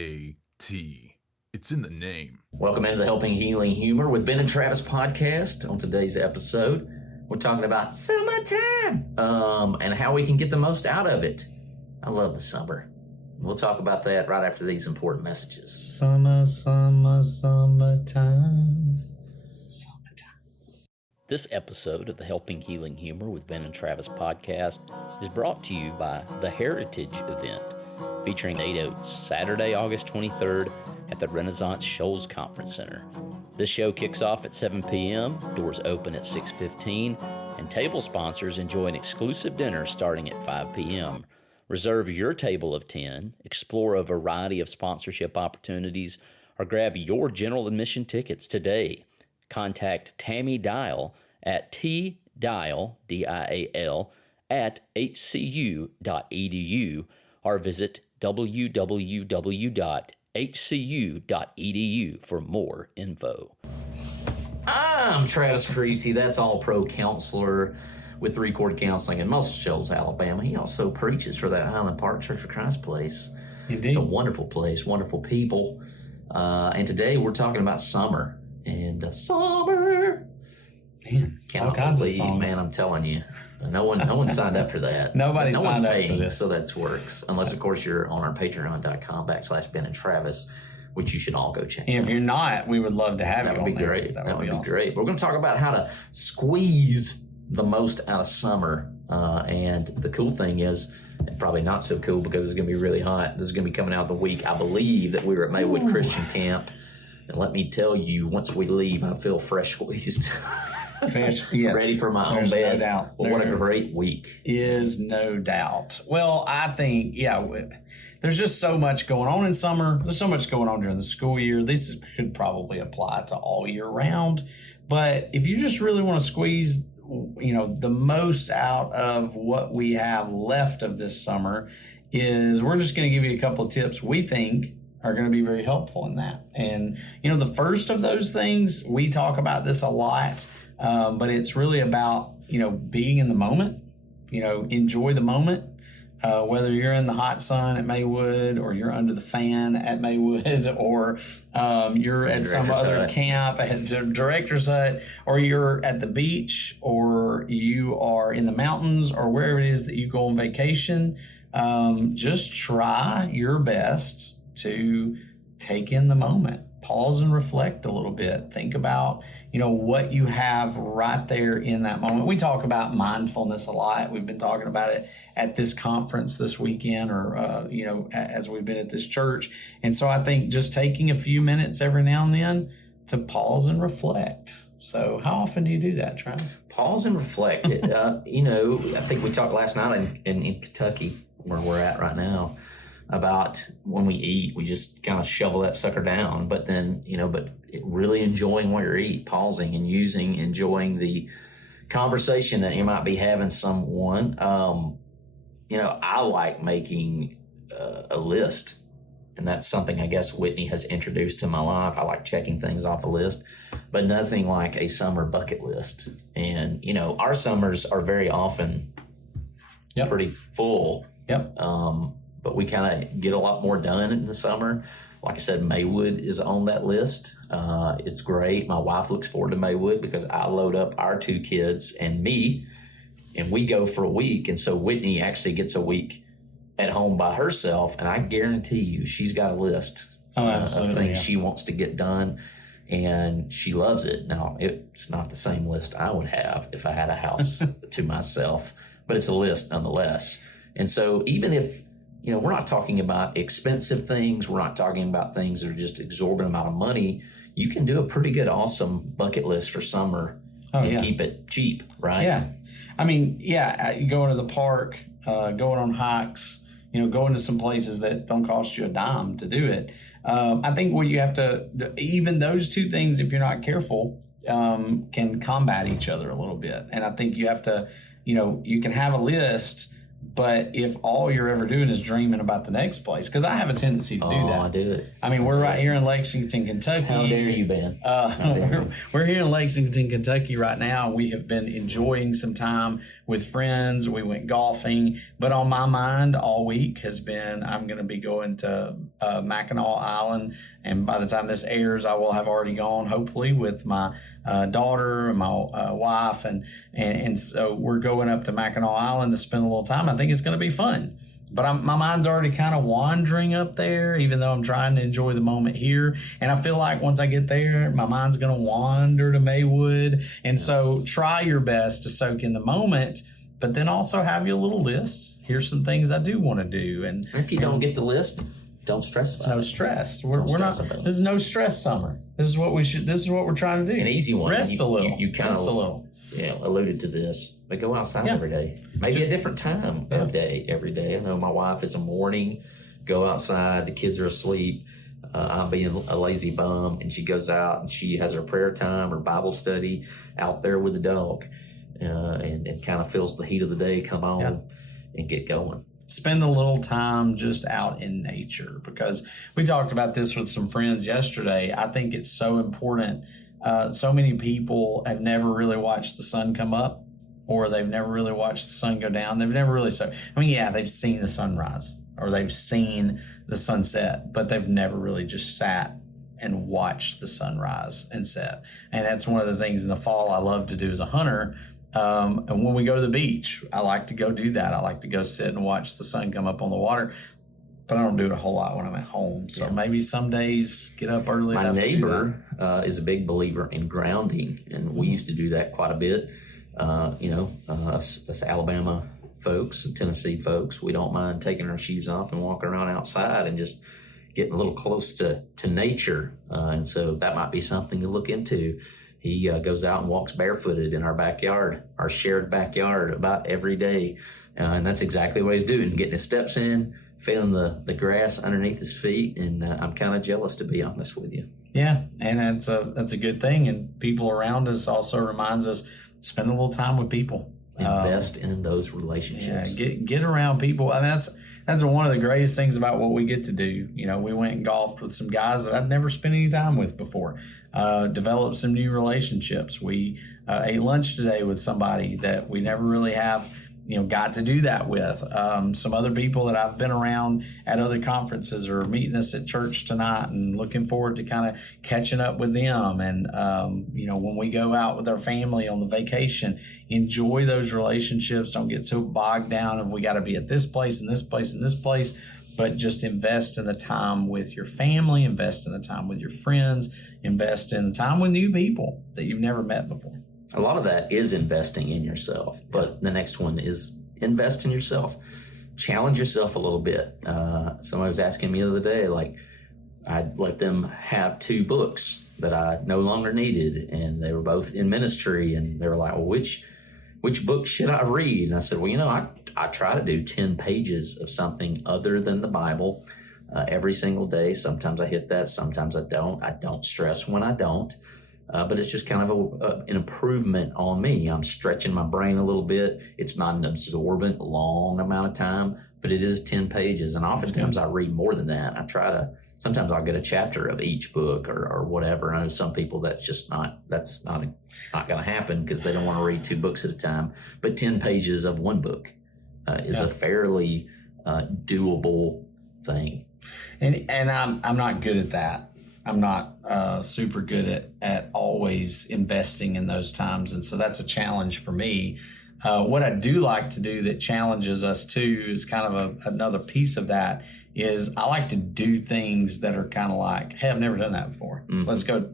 S-A-T. It's in the name. Welcome into the Helping Healing Humor with Ben and Travis podcast. On today's episode, we're talking about summertime and how we can get the most out of it. I love the summer. We'll talk about that right after these important messages. Summer, summer, summertime. Summertime. This episode of the Helping Healing Humor with Ben and Travis podcast is brought to you by the Heritage event, featuring 8 Oats, Saturday, August 23rd at the Renaissance Shoals Conference Center. This show kicks off at 7 p.m., doors open at 6:15, and table sponsors enjoy an exclusive dinner starting at 5 p.m. Reserve your table of 10, explore a variety of sponsorship opportunities, or grab your general admission tickets today. Contact Tammy Dial at tdial, D-I-A-L, at hcu.edu or visit www.hcu.edu for more info. I'm Travis Creasy. That's All Pro counselor with Three Chord Counseling in Muscle Shoals, Alabama. He also preaches for that Highland Park Church of Christ place. Indeed. It's a wonderful place, wonderful people. And today we're talking about summer. And summer. Man, Cannot all kinds believe, of songs. man, I'm telling you. No one signed up for that. Nobody no signed one's up paying, for this. So that works. Unless, of course, you're on our patreon.com/Ben and Travis, which you should all go check out. If you're not, we would love to have That you would be on there. great. That would be awesome. great. We're going to talk about how to squeeze the most out of summer. And the cool thing is, and probably not so cool because it's going to be really hot. This is going to be coming out the week, I believe, that we were at Maywood Christian Camp. And let me tell you, once we leave, I feel fresh squeezed. Yes. Ready for my own There's bed. No doubt. Well, what a There great week. is no doubt. Well, I think, there's just so much going on in summer. There's so much going on during the school year. This could probably apply to all year round. But if you just really want to squeeze, the most out of what we have left of this summer, is we're just going to give you a couple of tips we think are going to be very helpful in that. And, the first of those things, we talk about this a lot, but it's really about, being in the moment, enjoy the moment, whether you're in the hot sun at Maywood or you're under the fan at Maywood or you're at some other camp at the director's hut or you're at the beach or you are in the mountains or wherever it is that you go on vacation. Just try your best to take in the moment, pause and reflect a little bit. Think about, what you have right there in that moment. We talk about mindfulness a lot. We've been talking about it at this conference this weekend or, as we've been at this church. And so I think just taking a few minutes every now and then to pause and reflect. So how often do you do that, Travis? Pause and reflect. I think we talked last night in Kentucky, where we're at right now, about when we eat, we just kind of shovel that sucker down, but then, really enjoying what you eat, pausing and enjoying the conversation that you might be having someone. I like making a list, and that's something I guess Whitney has introduced to my life. I like checking things off a list, but nothing like a summer bucket list. And, our summers are very often pretty full. Yep. But we kind of get a lot more done in the summer. Like I said, Maywood is on that list. It's great. My wife looks forward to Maywood because I load up our 2 kids and me, and we go for a week. And so Whitney actually gets a week at home by herself, and I guarantee you she's got a list of things she wants to get done, and she loves it. Now, it's not the same list I would have if I had a house to myself, but it's a list nonetheless. And so even if we're not talking about expensive things. We're not talking about things that are just exorbitant amount of money. You can do a pretty good, awesome bucket list for summer and keep it cheap, right? Yeah. I mean, going to the park, going on hikes, going to some places that don't cost you a dime to do it. I think what you have to, even those 2 things, if you're not careful, can combat each other a little bit. And I think you have to, you can have a list, But if all you're ever doing is dreaming about the next place, because I have a tendency to do that. I do it. I mean, we're right here in Lexington, Kentucky. How dare you, Ben? We're here in Lexington, Kentucky right now. We have been enjoying some time with friends. We went golfing. But on my mind all week has been I'm going to be going to Mackinac Island. And by the time this airs, I will have already gone, hopefully, with my daughter and my wife. And so we're going up to Mackinac Island to spend a little time. I think it's going to be fun. But my mind's already kind of wandering up there, even though I'm trying to enjoy the moment here. And I feel like once I get there, my mind's going to wander to Maywood. And so try your best to soak in the moment, but then also have your little list. Here's some things I do want to do. And if you don't get the list, don't stress about it. No stress. We're not. This is no stress summer. This is what we should. This is what we're trying to do. An easy one. Rest a little. You kind rest of a little. Alluded to this, but go outside every day. Maybe a different time of day every day. I know my wife is a morning, go outside, the kids are asleep. I'm being a lazy bum, and she goes out and she has her prayer time or Bible study out there with the dog, and kind of feels the heat of the day come on and get going. Spend a little time just out in nature, because we talked about this with some friends yesterday. I think it's so important. So many people have never really watched the sun come up, or they've never really watched the sun go down. They've never really they've seen the sunrise or they've seen the sunset, but they've never really just sat and watched the sunrise and set. And that's one of the things in the fall I love to do as a hunter. And when we go to the beach, I like to go do that. I like to go sit and watch the sun come up on the water. But I don't do it a whole lot when I'm at home. So maybe some days get up early. My neighbor is a big believer in grounding, and we used to do that quite a bit. Us Alabama folks and Tennessee folks, we don't mind taking our shoes off and walking around outside and just getting a little close to nature. And so that might be something to look into. He goes out and walks barefooted in our backyard, our shared backyard, about every day. And that's exactly what he's doing, getting his steps in, feeling the grass underneath his feet, and I'm kind of jealous, to be honest with you. Yeah, and that's a good thing. And people around us also reminds us, spend a little time with people. Invest in those relationships. Yeah, get around people, and that's one of the greatest things about what we get to do. You know, we went and golfed with some guys that I'd never spent any time with before. Developed some new relationships. We ate lunch today with somebody that we never really have got to do that with. Some other people that I've been around at other conferences are meeting us at church tonight, and looking forward to kind of catching up with them. And, when we go out with our family on the vacation, enjoy those relationships. Don't get so bogged down and we got to be at this place and this place and this place, but just invest in the time with your family, invest in the time with your friends, invest in the time with new people that you've never met before. A lot of that is investing in yourself, but the next one is invest in yourself. Challenge yourself a little bit. Somebody was asking me the other day, like, I'd let them have 2 books that I no longer needed, and they were both in ministry, and they were like, well, which book should I read? And I said, well, I try to do 10 pages of something other than the Bible every single day. Sometimes I hit that, sometimes I don't. I don't stress when I don't. But it's just kind of an improvement on me. I'm stretching my brain a little bit. It's not an absorbent, long amount of time, but it is 10 pages. And oftentimes I read more than that. Sometimes I'll get a chapter of each book or whatever. I know some people that's not going to happen because they don't want to read 2 books at a time. But 10 pages of one book is a fairly doable thing. And I'm not good at that. I'm not super good at always investing in those times. And so that's a challenge for me. What I do like to do that challenges us too is kind of another piece of that is I like to do things that are kind of like, hey, I've never done that before. Mm-hmm.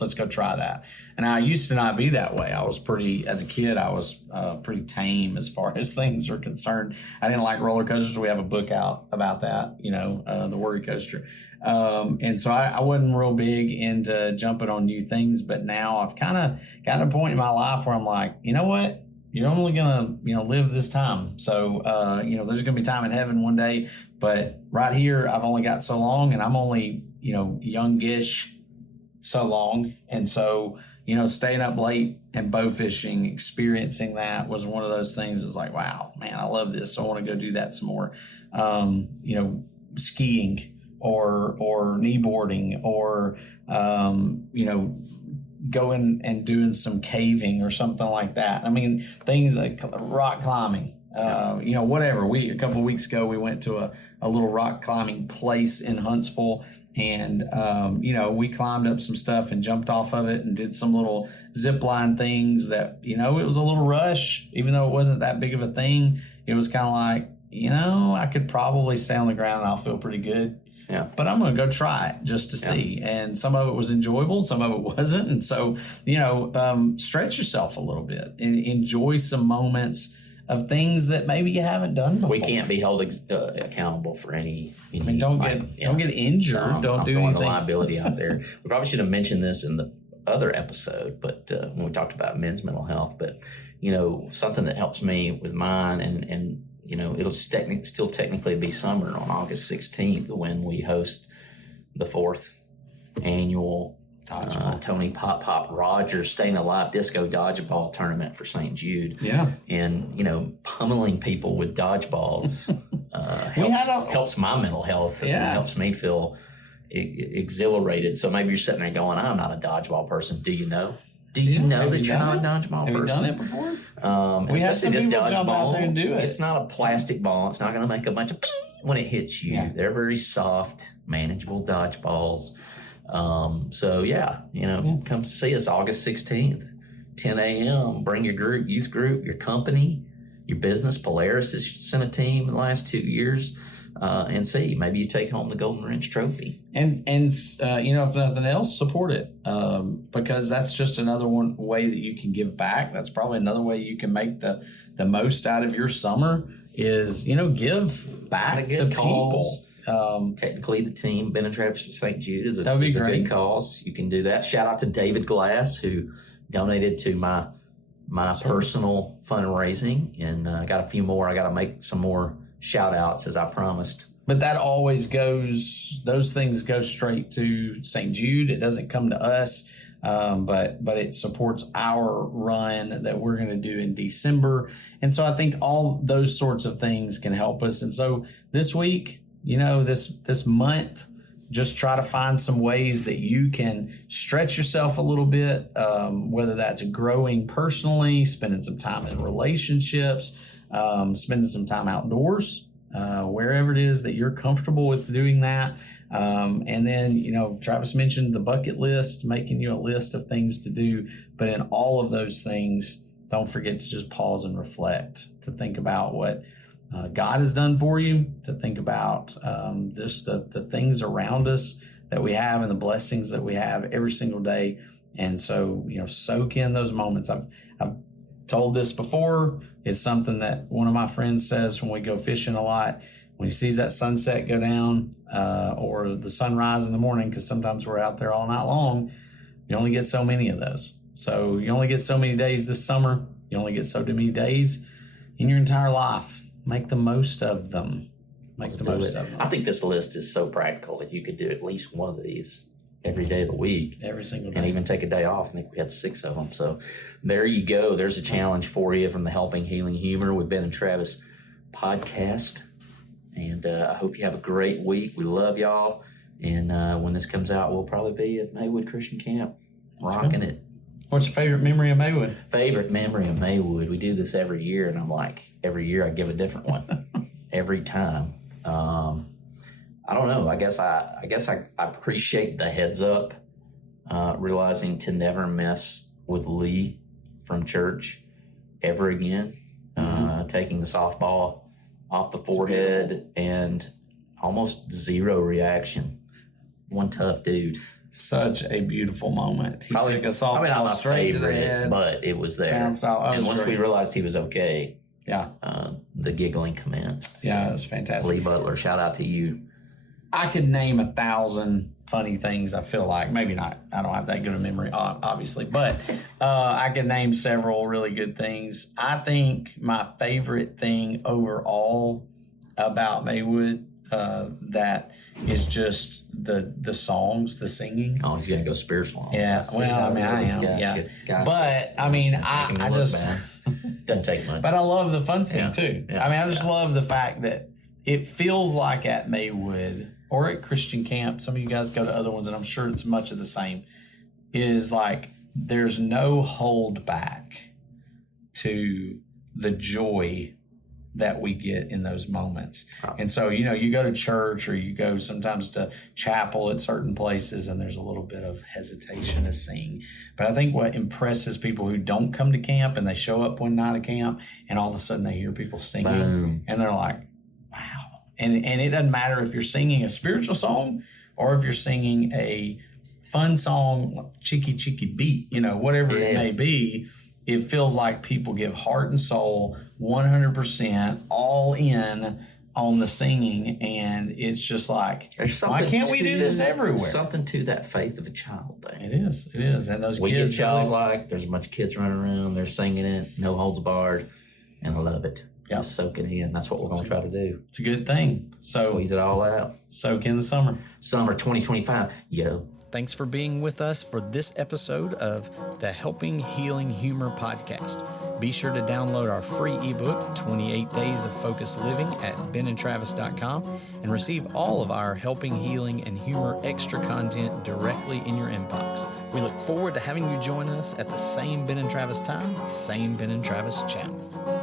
Let's go try that. And I used to not be that way. As a kid, I was pretty tame as far as things are concerned. I didn't like roller coasters. We have a book out about that, the Worry Coaster. And so I wasn't real big into jumping on new things, but now I've kind of gotten a point in my life where I'm like, you know what? You're only going to, live this time. So, there's going to be time in heaven one day, but right here, I've only got so long, and I'm only, youngish so long. And so, staying up late and bow fishing, experiencing that was one of those things. It's like, wow, man, I love this. I want to go do that some more. Skiing or kneeboarding or, going and doing some caving or something like that. I mean, things like rock climbing, whatever. A couple of weeks ago, we went to a little rock climbing place in Huntsville, and, we climbed up some stuff and jumped off of it and did some little zip line things that, it was a little rush, even though it wasn't that big of a thing. It was kind of like, I could probably stay on the ground and I'll feel pretty good. Yeah. But I'm going to go try it just to see. And some of it was enjoyable, some of it wasn't. And so, stretch yourself a little bit and enjoy some moments of things that maybe you haven't done before. We can't be held accountable for any. Don't get injured. So don't I'm do throwing anything. the liability out there. We probably should have mentioned this in the other episode, but when we talked about men's mental health. But something that helps me with mine, and it'll still technically be summer on August 16th when we host the 4th annual Tony Pop Rogers Staying Alive Disco Dodgeball Tournament for St. Jude. Yeah. And, pummeling people with dodgeballs helps my mental health and helps me feel exhilarated. So maybe you're sitting there going, I'm not a dodgeball person. Do you know? Do you know that you're not a dodgeball person? Have you done it before? We have some people jump out there and do it. It's not a plastic ball. It's not going to make a bunch of ping when it hits you. Yeah. They're very soft, manageable dodgeballs. Come see us August 16th, 10 a.m. Bring your youth group, your company, your business. Polaris has sent a team in the last 2 years. And see, maybe you take home the Golden Wrench Trophy. And if nothing else, support it, because that's just another way that you can give back. That's probably another way you can make the most out of your summer is, give back to people. Technically, the team, Ben and Travis for St. Jude, is a great. good cause. You can do that. Shout out to David Glass, who donated to my personal fundraising, and I got a few more. I got to make some more shout outs as I promised. But that always those things go straight to St. Jude. It doesn't come to us, but it supports our run that we're going to do in December. And so I think all those sorts of things can help us. And so this week, this month, just try to find some ways that you can stretch yourself a little bit, whether that's growing personally, spending some time in relationships, spending some time outdoors, wherever it is that you're comfortable with doing that. And then, Travis mentioned the bucket list, making you a list of things to do. But in all of those things, don't forget to just pause and reflect, to think about what God has done for you, to think about just the things around us that we have and the blessings that we have every single day. And so, soak in those moments. I've told this before. It's something that one of my friends says when we go fishing a lot. When he sees that sunset go down or the sunrise in the morning, because sometimes we're out there all night long, you only get so many of those. So you only get so many days this summer. You only get so many days in your entire life. Make the most of them. Make the most of them. I think this list is so practical that you could do at least one of these every day of the week. Every single day. And even take a day off. I think we had 6 of them. So there you go. There's a challenge for you from the Helping Healing Humor with Ben and Travis podcast. And I hope you have a great week. We love y'all. And when this comes out, we'll probably be at Maywood Christian Camp, rocking it. What's your favorite memory of Maywood? Favorite memory of Maywood? We do this every year, and I'm like, every year I give a different one. Every time. I don't know. I guess I appreciate the heads up, realizing to never mess with Lee from church ever again. Taking the softball off the forehead and almost zero reaction. One tough dude. Such a beautiful moment. He took a probably not softball my straight to the favorite, head. but it was there. Bounced out. And once we realized he was okay, yeah, the giggling commenced. Yeah, So, it was fantastic. Lee Butler, shout out to you. I could name 1,000 funny things. I feel like maybe not. I don't have that good a memory, obviously, but I could name several really good things. I think my favorite thing overall about Maywood that is just the songs, the singing. Oh, he's gonna go spiritual. Yeah, well, I mean, I am. Yeah, but I mean, I just doesn't take much. But I love the fun scene too. Yeah. I mean, I just love the fact that it feels like at Maywood or at Christian camp. Some of you guys go to other ones, and I'm sure it's much of the same. Is like there's no hold back to the joy that we get in those moments. And so, you go to church or you go sometimes to chapel at certain places and there's a little bit of hesitation to sing. But I think what impresses people who don't come to camp and they show up one night at camp and all of a sudden they hear people singing Boom. And they're like, wow. And it doesn't matter if you're singing a spiritual song or if you're singing a fun song, cheeky, cheeky beat, whatever it may be. It feels like people give heart and soul 100% all in on the singing, and it's just like, why can't we do this everywhere? Something to that faith of a child thing. It is. And those we kids get childlike. There's a bunch of kids running around. They're singing it, no holds barred, and I love it. Yeah, soak it in. That's what we're going to try to do. It's a good thing. So squeeze it all out. Soak in the summer. Summer 2025. Yo. Thanks for being with us for this episode of the Helping Healing Humor podcast. Be sure to download our free ebook, 28 Days of Focused Living, at benandtravis.com and receive all of our Helping Healing and Humor extra content directly in your inbox. We look forward to having you join us at the same Ben and Travis time, same Ben and Travis channel.